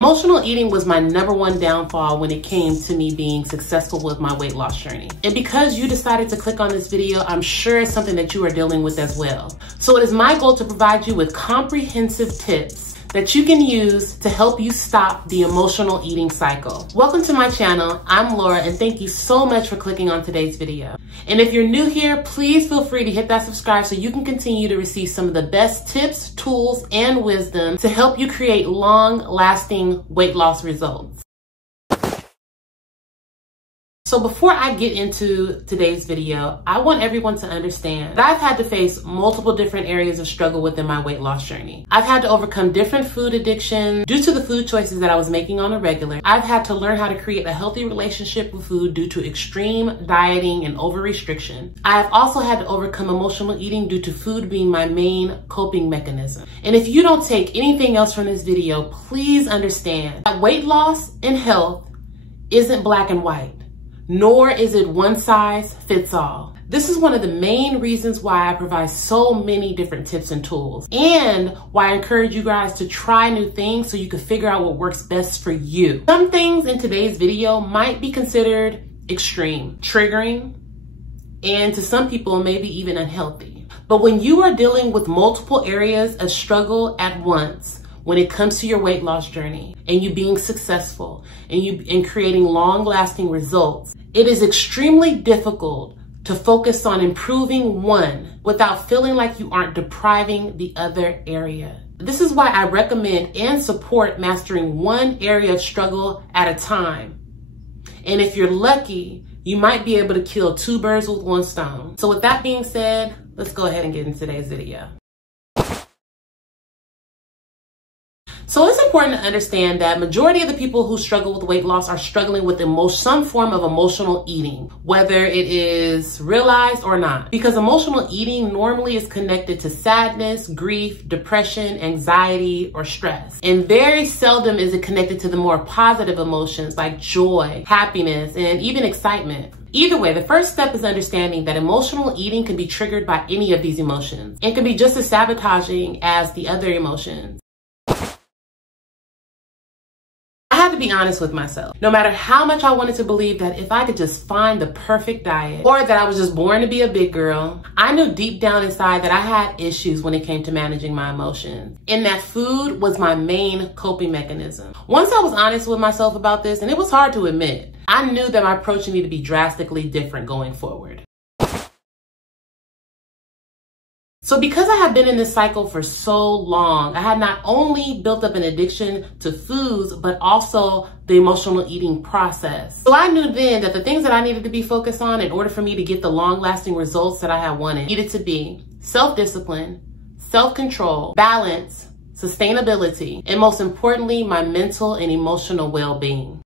Emotional eating was my #1 downfall when it came to me being successful with my weight loss journey. And because you decided to click on this video, I'm sure it's something that you are dealing with as well. So it is my goal to provide you with comprehensive tips that you can use to help you stop the emotional eating cycle. Welcome to my channel. I'm Laura, and thank you so much for clicking on today's video. And if you're new here, please feel free to hit that subscribe so you can continue to receive some of the best tips, tools, and wisdom to help you create long-lasting weight loss results. So before I get into today's video, I want everyone to understand that I've had to face multiple different areas of struggle within my weight loss journey. I've had to overcome different food addictions due to the food choices that I was making on a regular. I've had to learn how to create a healthy relationship with food due to extreme dieting and over-restriction. I have also had to overcome emotional eating due to food being my main coping mechanism. And if you don't take anything else from this video, please understand that weight loss and health isn't black and white. Nor is it one size fits all. This is one of the main reasons why I provide so many different tips and tools, and why I encourage you guys to try new things so you can figure out what works best for you. Some things in today's video might be considered extreme, triggering, and to some people maybe even unhealthy. But when you are dealing with multiple areas of struggle at once, when it comes to your weight loss journey and you being successful and creating long-lasting results, it is extremely difficult to focus on improving one without feeling like you aren't depriving the other area. This is why I recommend and support mastering one area of struggle at a time. And if you're lucky, you might be able to kill 2 birds with 1 stone. So with that being said, let's go ahead and get into today's video. So it's important to understand that majority of the people who struggle with weight loss are struggling with some form of emotional eating, whether it is realized or not. Because emotional eating normally is connected to sadness, grief, depression, anxiety, or stress. And very seldom is it connected to the more positive emotions like joy, happiness, and even excitement. Either way, the first step is understanding that emotional eating can be triggered by any of these emotions and can be just as sabotaging as the other emotions. I had to be honest with myself. No matter how much I wanted to believe that if I could just find the perfect diet, or that I was just born to be a big girl, I knew deep down inside that I had issues when it came to managing my emotions, and that food was my main coping mechanism. Once I was honest with myself about this, and it was hard to admit, I knew that my approach needed to be drastically different going forward. So because I had been in this cycle for so long, I had not only built up an addiction to foods, but also the emotional eating process. So I knew then that the things that I needed to be focused on in order for me to get the long-lasting results that I had wanted needed to be self-discipline, self-control, balance, sustainability, and most importantly, my mental and emotional well-being.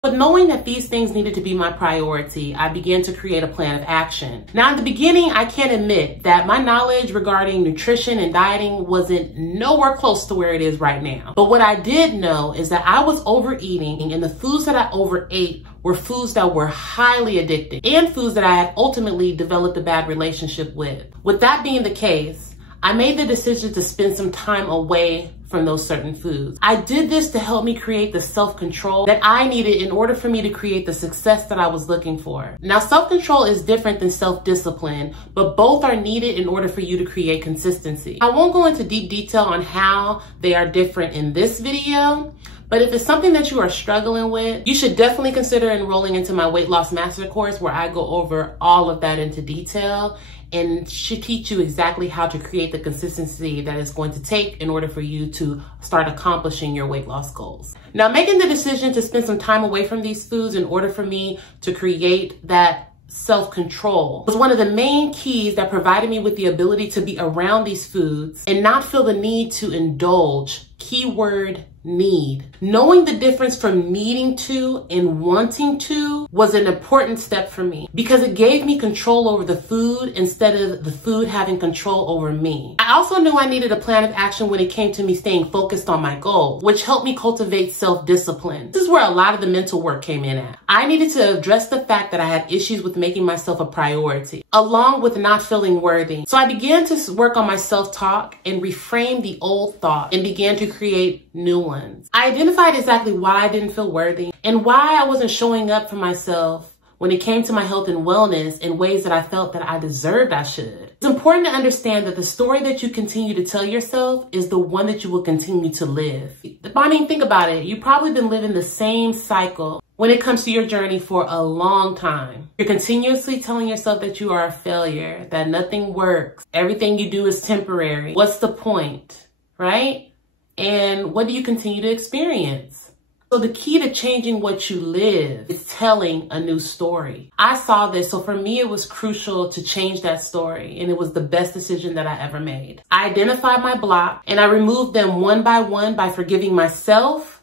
But knowing that these things needed to be my priority, I began to create a plan of action. Now, in the beginning, I can admit that my knowledge regarding nutrition and dieting wasn't nowhere close to where it is right now. But what I did know is that I was overeating, and the foods that I overate were foods that were highly addictive and foods that I had ultimately developed a bad relationship with. With that being the case, I made the decision to spend some time away from those certain foods. I did this to help me create the self-control that I needed in order for me to create the success that I was looking for. Now, self-control is different than self-discipline, but both are needed in order for you to create consistency. I won't go into deep detail on how they are different in this video, but if it's something that you are struggling with, you should definitely consider enrolling into my weight loss master course, where I go over all of that into detail and should teach you exactly how to create the consistency that it's going to take in order for you to start accomplishing your weight loss goals. Now, making the decision to spend some time away from these foods in order for me to create that self-control was one of the main keys that provided me with the ability to be around these foods and not feel the need to indulge. Keyword need. Knowing the difference from needing to and wanting to was an important step for me because it gave me control over the food instead of the food having control over me. I also knew I needed a plan of action when it came to me staying focused on my goal, which helped me cultivate self-discipline. This is where a lot of the mental work came in at. I needed to address the fact that I had issues with making myself a priority. along with not feeling worthy. So I began to work on my self-talk and reframe the old thought and began to create new ones. I identified exactly why I didn't feel worthy and why I wasn't showing up for myself when it came to my health and wellness in ways that I felt that I deserved I should. It's important to understand that the story that you continue to tell yourself is the one that you will continue to live. I mean, think about it. You've probably been living the same cycle when it comes to your journey for a long time. You're continuously telling yourself that you are a failure, that nothing works, everything you do is temporary. What's the point, right? And what do you continue to experience? So the key to changing what you live is telling a new story. I saw this, so for me, it was crucial to change that story, and it was the best decision that I ever made. I identified my block, and I removed them one by forgiving myself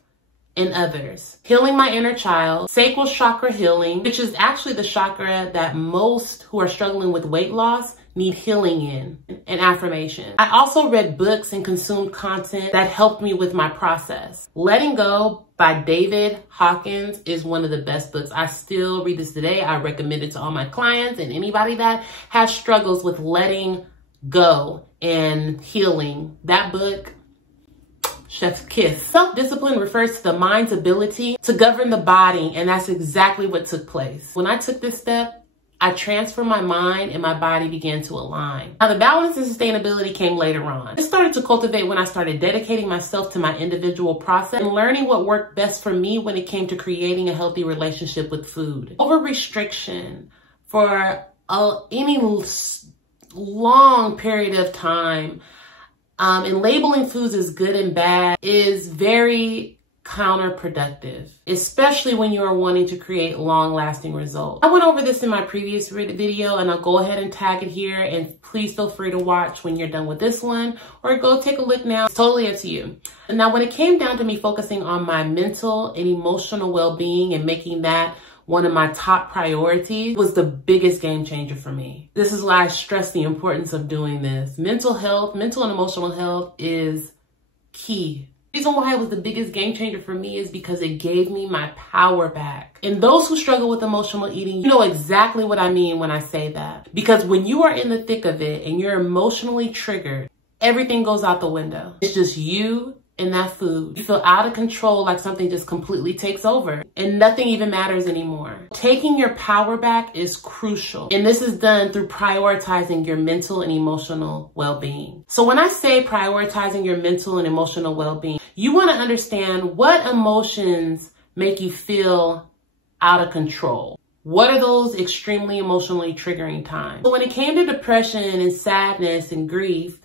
and others. Healing my inner child, sacral chakra healing, which is actually the chakra that most who are struggling with weight loss need healing in, and affirmation. I also read books and consumed content that helped me with my process. Letting Go by David Hawkins is one of the best books. I still read this today. I recommend it to all my clients and anybody that has struggles with letting go and healing. That book, chef's kiss. Self-discipline refers to the mind's ability to govern the body, and that's exactly what took place. When I took this step, I transformed my mind and my body began to align. Now, the balance and sustainability came later on. This started to cultivate when I started dedicating myself to my individual process and learning what worked best for me when it came to creating a healthy relationship with food. Over-restriction for any long period of time and labeling foods as good and bad is very counterproductive, especially when you are wanting to create long-lasting results. I went over this in my previous video, and I'll go ahead and tag it here, and please feel free to watch when you're done with this one, or go take a look now. It's totally up to you. Now, when it came down to me focusing on my mental and emotional well-being and making that one of my top priorities, was the biggest game changer for me. This is why I stress the importance of doing this. Mental and emotional health is key. The reason why it was the biggest game changer for me is because it gave me my power back. And those who struggle with emotional eating, you know exactly what I mean when I say that. Because when you are in the thick of it and you're emotionally triggered, everything goes out the window. It's just you and that food. You feel out of control, like something just completely takes over and nothing even matters anymore. Taking your power back is crucial. And this is done through prioritizing your mental and emotional well-being. So when I say prioritizing your mental and emotional well-being, you want to understand what emotions make you feel out of control. What are those extremely emotionally triggering times? So when it came to depression and sadness and grief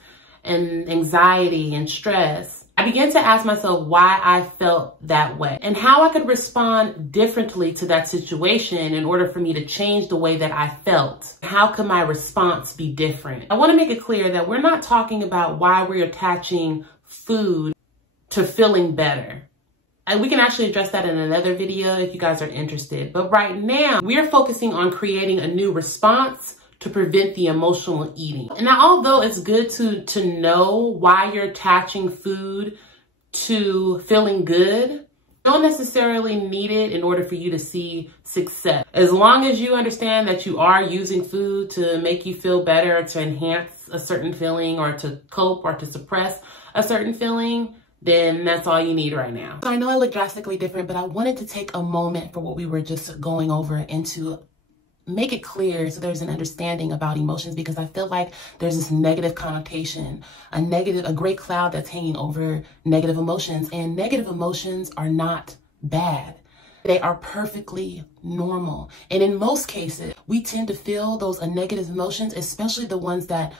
and anxiety and stress, I began to ask myself why I felt that way and how I could respond differently to that situation in order for me to change the way that I felt. How could my response be different? I want to make it clear that we're not talking about why we're attaching food to feeling better. And we can actually address that in another video if you guys are interested. But right now, we're focusing on creating a new response to prevent the emotional eating. And now, although it's good to know why you're attaching food to feeling good, you don't necessarily need it in order for you to see success. As long as you understand that you are using food to make you feel better, or to enhance a certain feeling, or to cope or to suppress a certain feeling, then that's all you need right now. So I know I look drastically different, but I wanted to take a moment for what we were just going over and to make it clear so there's an understanding about emotions, because I feel like there's this negative connotation, a gray cloud that's hanging over negative emotions, and negative emotions are not bad. They are perfectly normal. And in most cases, we tend to feel those negative emotions, especially the ones that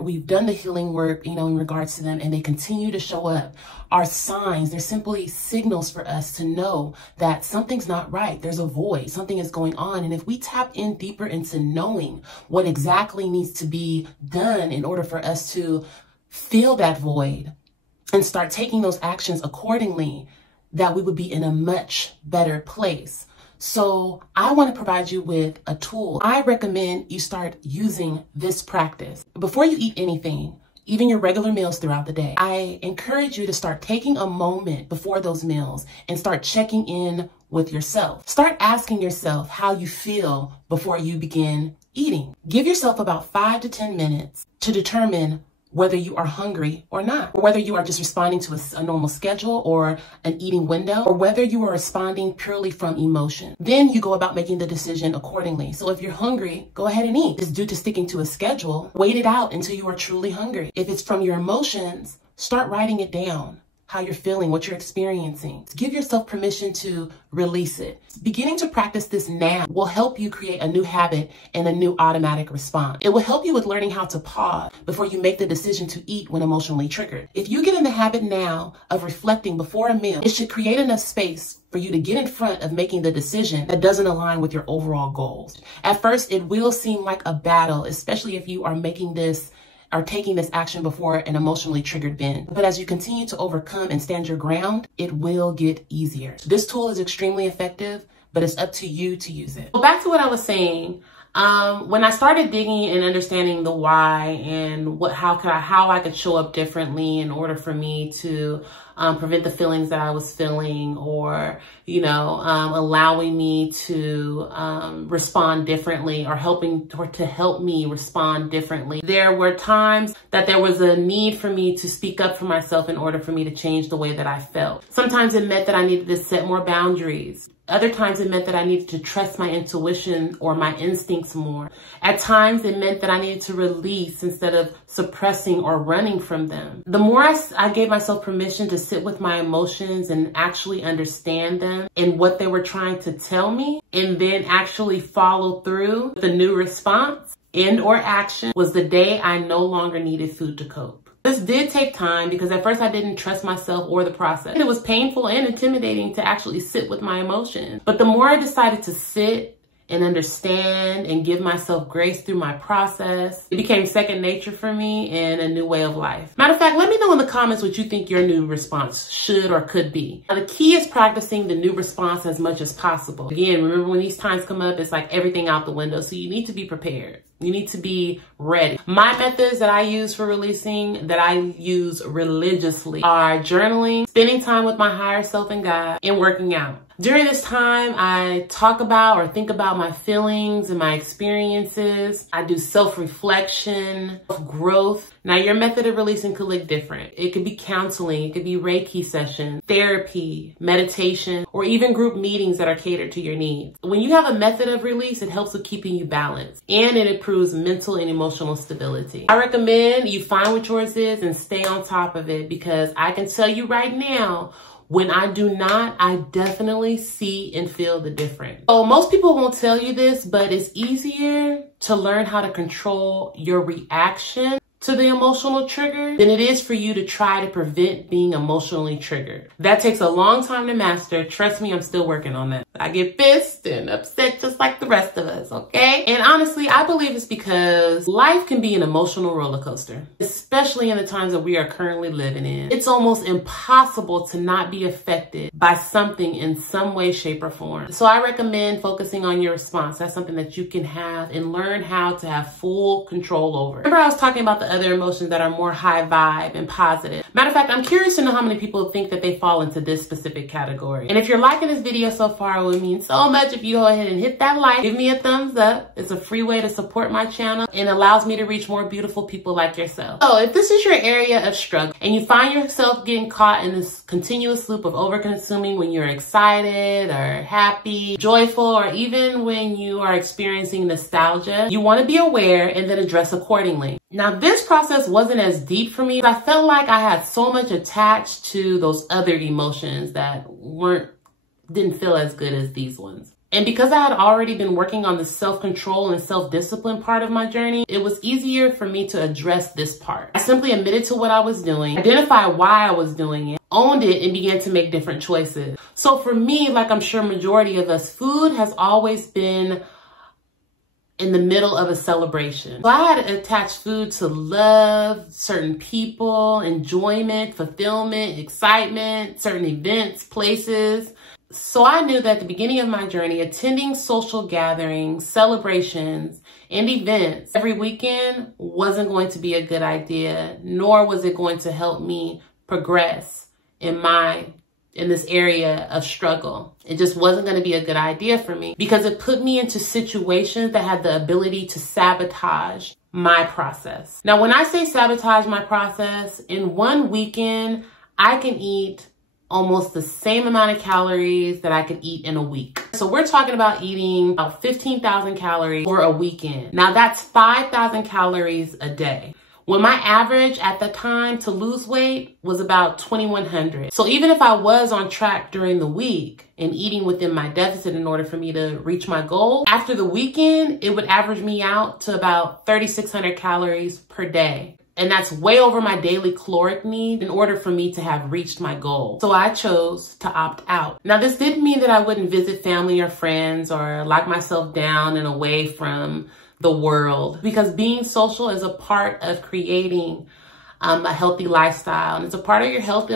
we've done the healing work, in regards to them, and they continue to show up, are signs. They're simply signals for us to know that something's not right. There's a void, something is going on. And if we tap in deeper into knowing what exactly needs to be done in order for us to fill that void and start taking those actions accordingly, that we would be in a much better place. So I want to provide you with a tool. I recommend you start using this practice. Before you eat anything, even your regular meals throughout the day, I encourage you to start taking a moment before those meals and start checking in with yourself. Start asking yourself how you feel before you begin eating. Give yourself about 5 to 10 minutes to determine whether you are hungry or not, or whether you are just responding to a normal schedule or an eating window, or whether you are responding purely from emotion. Then you go about making the decision accordingly. So if you're hungry, go ahead and eat. If it's due to sticking to a schedule, wait it out until you are truly hungry. If it's from your emotions, start writing it down. How you're feeling, what you're experiencing. Give yourself permission to release it. Beginning to practice this now will help you create a new habit and a new automatic response. It will help you with learning how to pause before you make the decision to eat when emotionally triggered. If you get in the habit now of reflecting before a meal, it should create enough space for you to get in front of making the decision that doesn't align with your overall goals. At first, it will seem like a battle, especially if you are making this are taking this action before an emotionally triggered binge. But as you continue to overcome and stand your ground, it will get easier. This tool is extremely effective, but it's up to you to use it. Well, back to what I was saying. When I started digging and understanding the why and how I could show up differently in order for me to prevent the feelings that I was feeling, or allowing me to respond differently, or to help me respond differently. There were times that there was a need for me to speak up for myself in order for me to change the way that I felt. Sometimes it meant that I needed to set more boundaries. Other times it meant that I needed to trust my intuition or my instincts more. At times it meant that I needed to release instead of suppressing or running from them. The more I gave myself permission to sit with my emotions and actually understand them and what they were trying to tell me, and then actually follow through with a new response and or action, was the day I no longer needed food to cope. This did take time because at first I didn't trust myself or the process. It was painful and intimidating to actually sit with my emotions. But the more I decided to sit and understand and give myself grace through my process, it became second nature for me and a new way of life. Matter of fact, let me know in the comments what you think your new response should or could be. Now, the key is practicing the new response as much as possible. Again, remember when these times come up, it's like everything out the window. So you need to be prepared. You need to be ready. My methods that I use for releasing, that I use religiously, are journaling, spending time with my higher self and God, and working out. During this time, I talk about or think about my feelings and my experiences. I do self-reflection, growth. Now, your method of releasing could look different. It could be counseling, it could be Reiki sessions, therapy, meditation, or even group meetings that are catered to your needs. When you have a method of release, it helps with keeping you balanced, and it improves mental and emotional stability. I recommend you find what yours is and stay on top of it, because I can tell you right now, when I do not, I definitely see and feel the difference. So most people won't tell you this, but it's easier to learn how to control your reaction to the emotional trigger than it is for you to try to prevent being emotionally triggered. That takes a long time to master. Trust me, I'm still working on that. I get pissed and upset just like the rest of us, okay? And honestly, I believe it's because life can be an emotional roller coaster, especially in the times that we are currently living in. It's almost impossible to not be affected by something in some way, shape, or form. So I recommend focusing on your response. That's something that you can have and learn how to have full control over. Remember, I was talking about the other emotions that are more high vibe and positive. Matter of fact, I'm curious to know how many people think that they fall into this specific category. And if you're liking this video so far, it would mean so much if you go ahead and hit that like, give me a thumbs up. It's a free way to support my channel and allows me to reach more beautiful people like yourself. So if this is your area of struggle and you find yourself getting caught in this continuous loop of over-consuming when you're excited or happy, joyful, or even when you are experiencing nostalgia, you want to be aware and then address accordingly. Now, this process wasn't as deep for me. I felt like I had so much attached to those other emotions that didn't feel as good as these ones. And because I had already been working on the self-control and self-discipline part of my journey, it was easier for me to address this part. I simply admitted to what I was doing, identified why I was doing it, owned it, and began to make different choices. So for me, like I'm sure majority of us, food has always been in the middle of a celebration. So I had attached food to love, certain people, enjoyment, fulfillment, excitement, certain events, places. So I knew that at the beginning of my journey, attending social gatherings, celebrations, and events every weekend wasn't going to be a good idea, nor was it going to help me progress in my in this area of struggle. It just wasn't going to be a good idea for me because it put me into situations that had the ability to sabotage my process. Now, when I say sabotage my process, in one weekend, I can eat almost the same amount of calories that I could eat in a week. So we're talking about eating about 15,000 calories for a weekend. Now that's 5,000 calories a day. When my average at the time to lose weight was about 2,100. So even if I was on track during the week and eating within my deficit in order for me to reach my goal, after the weekend, it would average me out to about 3,600 calories per day. And that's way over my daily caloric need in order for me to have reached my goal. So I chose to opt out. Now, this didn't mean that I wouldn't visit family or friends or lock myself down and away from the world, because being social is a part of creating a healthy lifestyle, and it's a part of your health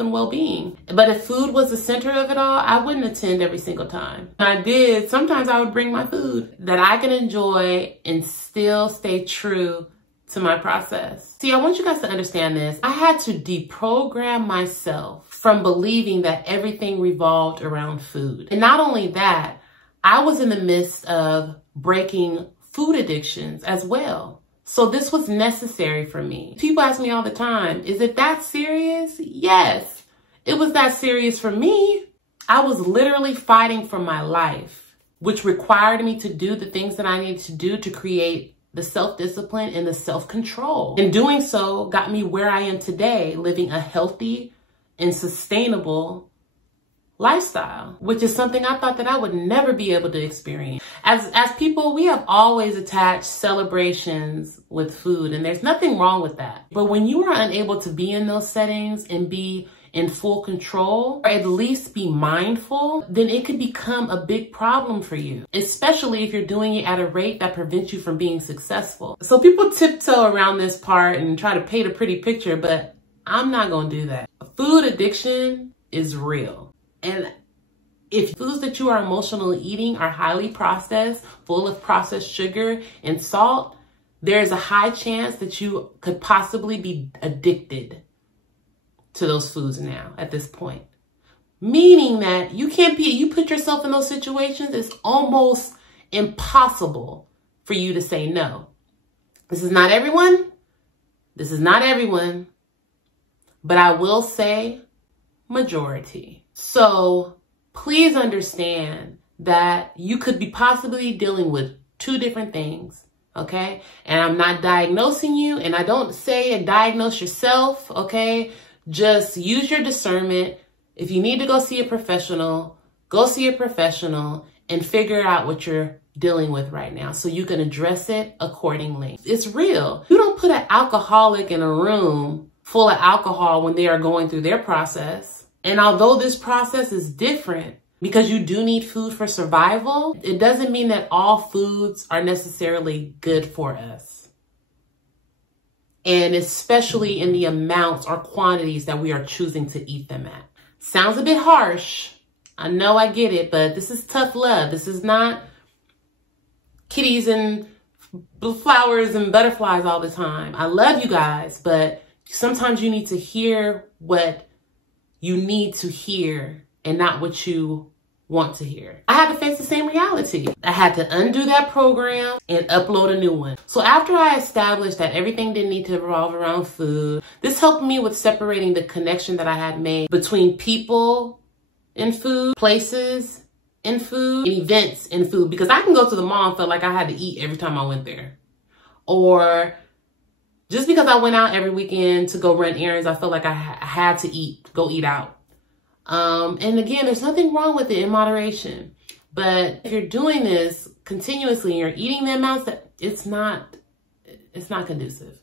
and well-being. But if food was the center of it all, I wouldn't attend every single time. I did. Sometimes I would bring my food that I can enjoy and still stay true to my process. See, I want you guys to understand this. I had to deprogram myself from believing that everything revolved around food. And not only that, I was in the midst of breaking food addictions as well. So this was necessary for me. People ask me all the time, is it that serious? Yes, it was that serious for me. I was literally fighting for my life, which required me to do the things that I needed to do to create the self-discipline and the self-control. And doing so got me where I am today, living a healthy and sustainable lifestyle, which is something I thought that I would never be able to experience. As people, we have always attached celebrations with food, and there's nothing wrong with that. But when you are unable to be in those settings and be in full control, or at least be mindful, then it could become a big problem for you, especially if you're doing it at a rate that prevents you from being successful. So people tiptoe around this part and try to paint a pretty picture, but I'm not gonna do that. Food addiction is real. And if foods that you are emotionally eating are highly processed, full of processed sugar and salt, there is a high chance that you could possibly be addicted to those foods now at this point. Meaning that you put yourself in those situations, it's almost impossible for you to say no. This is not everyone. This is not everyone. But I will say majority. So please understand that you could be possibly dealing with two different things, okay? And I'm not diagnosing you, and I don't say diagnose yourself, okay? Just use your discernment. If you need to go see a professional, go see a professional and figure out what you're dealing with right now so you can address it accordingly. It's real. You don't put an alcoholic in a room full of alcohol when they are going through their process. And although this process is different because you do need food for survival, it doesn't mean that all foods are necessarily good for us. And especially in the amounts or quantities that we are choosing to eat them at. Sounds a bit harsh. I know, I get it, but this is tough love. This is not kitties and flowers and butterflies all the time. I love you guys, but sometimes you need to hear what you need to hear and not what you want to hear. I had to face the same reality. I had to undo that program and upload a new one. So after I established that everything didn't need to revolve around food, this helped me with separating the connection that I had made between people in food, places in food, and events in food. Because I can go to the mall and feel like I had to eat every time I went there. Or just because I went out every weekend to go run errands, I felt like I had to go eat out. And again, there's nothing wrong with it in moderation. But if you're doing this continuously and you're eating the amounts that it's not conducive.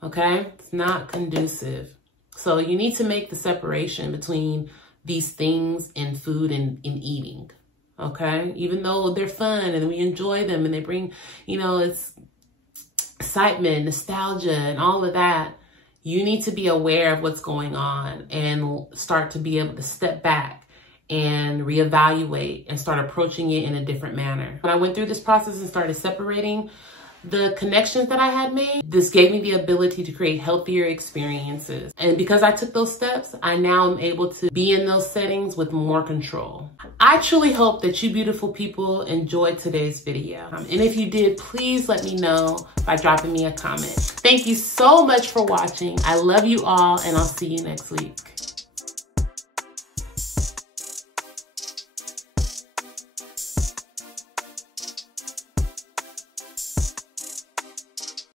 Okay? It's not conducive. So you need to make the separation between these things in food and in eating. Okay? Even though they're fun and we enjoy them and they bring, it's excitement, nostalgia, and all of that, you need to be aware of what's going on and start to be able to step back and reevaluate and start approaching it in a different manner. When I went through this process and started separating the connections that I had made, this gave me the ability to create healthier experiences. And because I took those steps, I now am able to be in those settings with more control. I truly hope that you beautiful people enjoyed today's video. And if you did, please let me know by dropping me a comment. Thank you so much for watching. I love you all, and I'll see you next week.